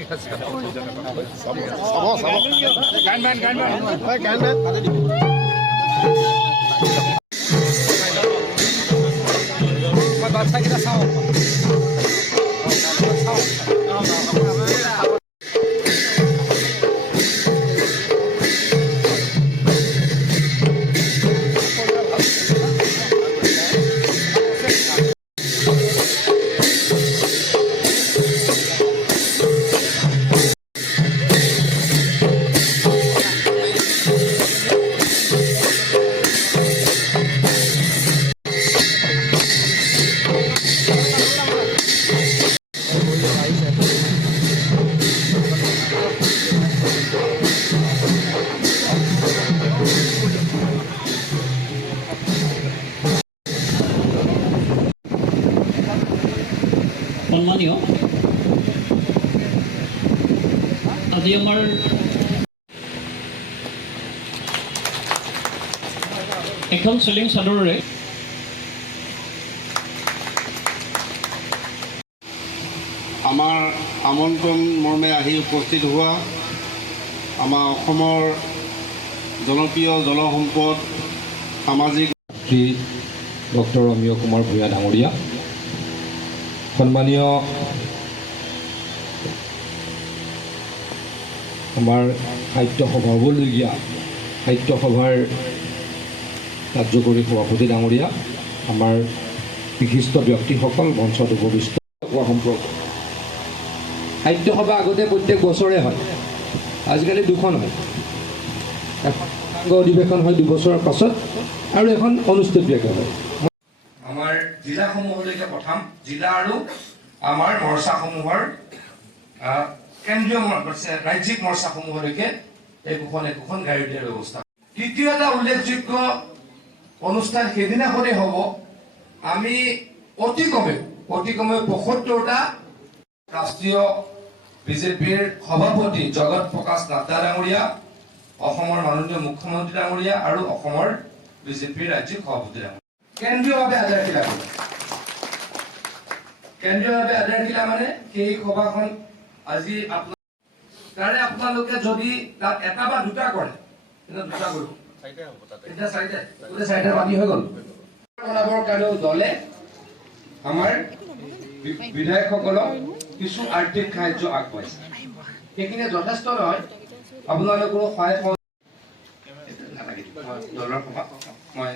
ঠিক আছে বাচ্চাকেইটা চাওঁ সন্মানীয় আজি আমাৰ এখন চেলিং চাদৰেৰে আমাৰ আমন্ত্ৰণ মৰ্মে আহি উপস্থিত হোৱা আমাৰ অসমৰ জনপ্ৰিয় জলসম্পদ সামাজিক শ্ৰী ডক্টৰ অমিয় কুমাৰ ভূঞা ডাঙৰীয়া, সন্মানীয় আমাৰ সাহিত্য সভা হ'বলগীয়া সাহিত্য সভাৰ কাৰ্যকৰী সভাপতি ডাঙৰীয়া, আমাৰ বিশিষ্ট ব্যক্তিসকল, মঞ্চত উপবিষ্ট সম্পৰ্ক। সাহিত্য সভা আগতে প্ৰত্যেক বছৰে হয়, আজিকালি দুখন হয়। অধিৱেশন হয় 2 বছৰৰ পাছত আৰু এখন অনুষ্ঠীয়কৈ হয়। আমাৰ জিলাসমূহলৈকে পঠাম, জিলা আৰু আমাৰ মৰ্চাসমূহৰ কেন্দ্ৰীয় ৰাজ্যিক মৰ্চাসমূহলৈকে একোখন গাড়ী দিয়াৰ ব্যৱস্থা। তৃতীয় এটা উল্লেখযোগ্য অনুষ্ঠান সেইদিনাখনেই হ'ব। আমি অতি কমেও 75টা ৰাষ্ট্ৰীয় বিজেপিৰ সভাপতি জগত প্ৰকাশ নাড্ডা ডাঙৰীয়া, অসমৰ মাননীয় মুখ্যমন্ত্ৰী ডাঙৰীয়া আৰু অসমৰ বিজেপিৰ ৰাজ্যিক সভাপতি ডাঙৰীয়া কেন্দ্ৰীয়ভাৱে আধাৰশিলা কৰে। কেন্দ্ৰীয়ভাৱে আধাৰশিলা মানে সেই সভাখন আজি তাৰে আপোনালোকে যদি তাত এটা বা দুটা কৰে, তেতিয়া দুটা কৰিব, এতিয়া চাৰিটা পানী হৈ গ'ল। বনাবৰ কাৰণেও দলে আমাৰ বিধায়কসকলক কিছু আৰ্থিক সাহায্য আগবঢ়াইছে। সেইখিনি যথেষ্ট নহয়, আপোনালোকৰো সহায় দলৰ সভা মই